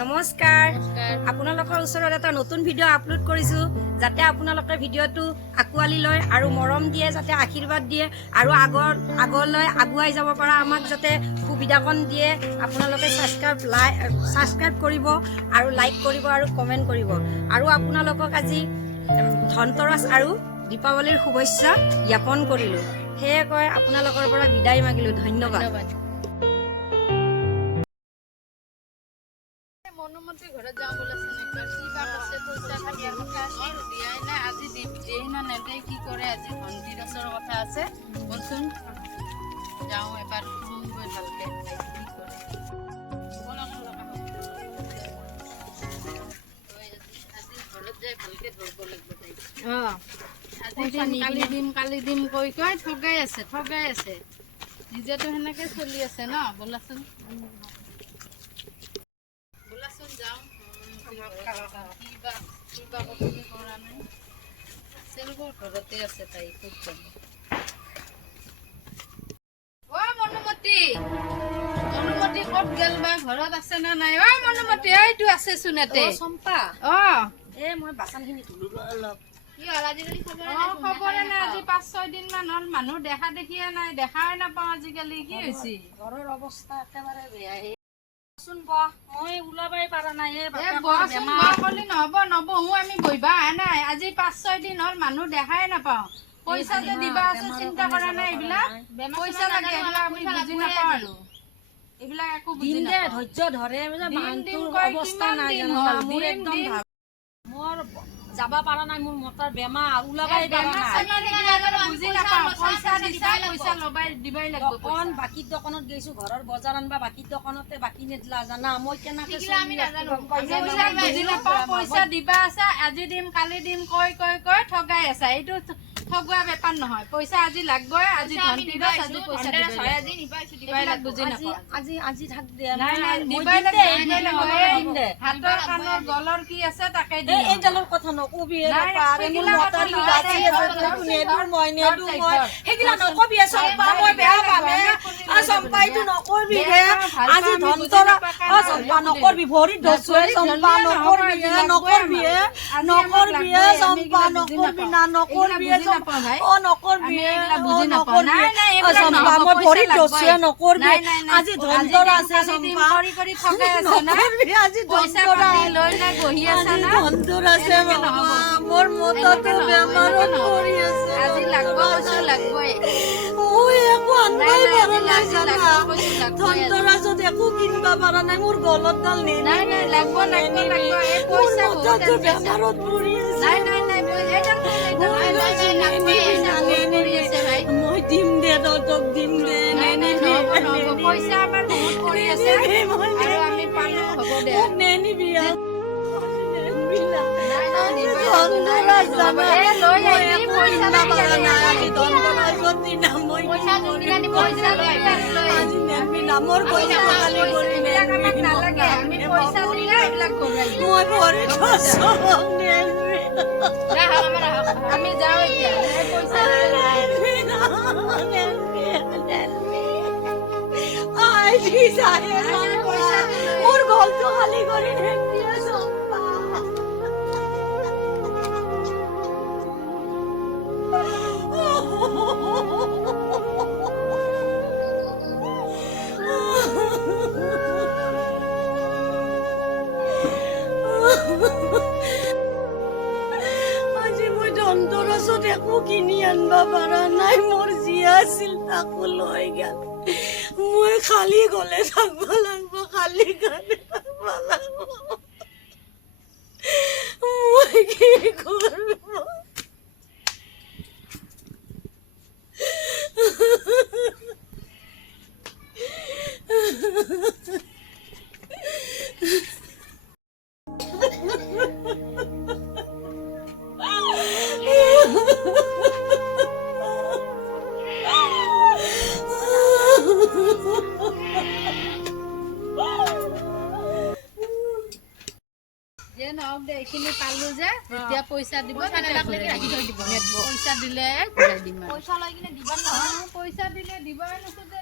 নমস্কাৰ আপোনালোকৰ ওচৰত এটা নতুন ভিডিঅ' আপলোড কৰিছো যাতে আপোনালোকে ভিডিঅ'টো আঁকোৱালি লয় আৰু মৰম দিয়ে যাতে আশীৰ্বাদ দিয়ে আৰু আগলৈ আগুৱাই যাব পৰা আমাক যাতে সুবিধাকণ দিয়ে আপোনালোকে সাবস্ক্ৰাইব কৰিব আৰু লাইক কৰিব আৰু কমেণ্ট কৰিব আৰু আপোনালোকক আজি ধনতেৰছ আৰু দীপাৱলীৰ শুভেচ্ছা জ্ঞাপন কৰিলো সেয়ে কয় আপোনালোকৰ পৰা বিদায় মাগিলো ধন্যবাদ মনুমতি ঘৰত যাওঁ বলেচোন একবাৰ কিবা কৈছে পইচা দিয়াৰ কথা আছিল দিয়াই নাই আজি দিয়েই না নেদেই কি কৰে আজি ধনতেৰছৰ কথা আছে বলচোন যাওঁ এবাৰ শুনগৈ ভালকে কি কৰে আজি ঘৰত যাই ভালকে ধৰিব লাগিব তাই কালি দিম কৈ ঠগাই আছে নিজেতো সেনেকে চলি আছে ন বলাচোন যাওঁ কিবা কৰা নাই চেলবোৰ ঘৰতে আছে তাই খুব যাব মনুমতি ক'ত গেল বা ঘৰত আছে না নাই মনুমতি এইটো আছে চোন ইয়াতে চম্পা মই বাচনখিনি ধুলো অলপ খবৰে নাই আজি 5-6 দিন মান হ'ল মানুহ দেখা দেখিয়ে নাই দেখাই নাপাওঁ আজিকালি কি হৈছে ঘৰৰ অৱস্থা একেবাৰে বেয়া মই ওলাবই পাৰা নাই নবহো আমি বহিবা নাই আজি 5-6 দিন হ'ল মানুহ দেখাই নাপাওঁ পইচা যে দিবা আছে চিন্তা কৰা নাই এইবিলাক পইচা লাগে এইবিলাক আমি বুজি নাপাওঁ আৰু এইবিলাক একো বুজি নাপাওঁ ধৈৰ্য ধৰে অৱস্থা নাই মোৰ একদম মোৰ যাবা পাৰা নাই মোৰ মতৰ বেমাৰ ওলাবই পাৰা নাই বুজি নাপাওঁ পইচা দিছা পইচা লবাই দিবই লাগিব অকণ বাকীৰ দোকানত গৈছো ঘৰৰ বজাৰ আনবা বাকীৰ দোকানতে বাকী নেদলা জানা মই কেনেকে বুজি নাপাওঁ পইচা দিবা আছে আজি দিম কালি দিম কৈ ঠগাই আছে এইটো ঠগোৱা বেপাৰ নহয় পইচা আজি লাগবই আজি ধনতেৰছ আজি পইচা দিবই বুজি নাপাওঁ আজি থাক দিয়া হাতৰ কাণৰ গলৰ কি আছে তাকে এইডালৰ কথা নকবি সেইগিলা নকবি চম্পা মই বেয়া পামে চম্পাইটো নকবি আজি চম্পা নকবি ভৰিত ধৰছো চম্পা নকবি চম্পা নকবি না নকবি নকবি চম্পা মই ভৰিত ধৰছো নকবি আজি ধনতেৰছ আছে চম্পা আজি ধনতেৰছ আছে মোৰ মততো বেমাৰত পৰি আছে আজি লাগবই মই একো আনবাই পাৰা নাই জানা ধনতেৰছত একো কিনবা পাৰা নাই মোৰ গলত ডাল নাই লাগব এই পইচা মততো বেমাৰত পৰি আছে মই দিম দে তোক দিম দে পইচা আমাৰ বহুত পৰি আছে আৰু আমি পালো হ'ব দে নেনিবি আমি যাওঁ এতিয়া মোৰ গলটো খালি কৰি আজি মই ধনতেৰছত একো কিনি আনবা পাৰা নাই মোৰ যি আছিল তাকো লৈ গেল মই খালি গলে থাকব লাগব খালি গানে থাকব লাগব মই কি করব যে নহওক দে এইখিনি পালো যে এতিয়া পইচা দিব পইচা দিলে ঘূৰাই দিম পইচা লৈ কিনে দিবা নহয় পইচা দিলে দিবই নোখোজে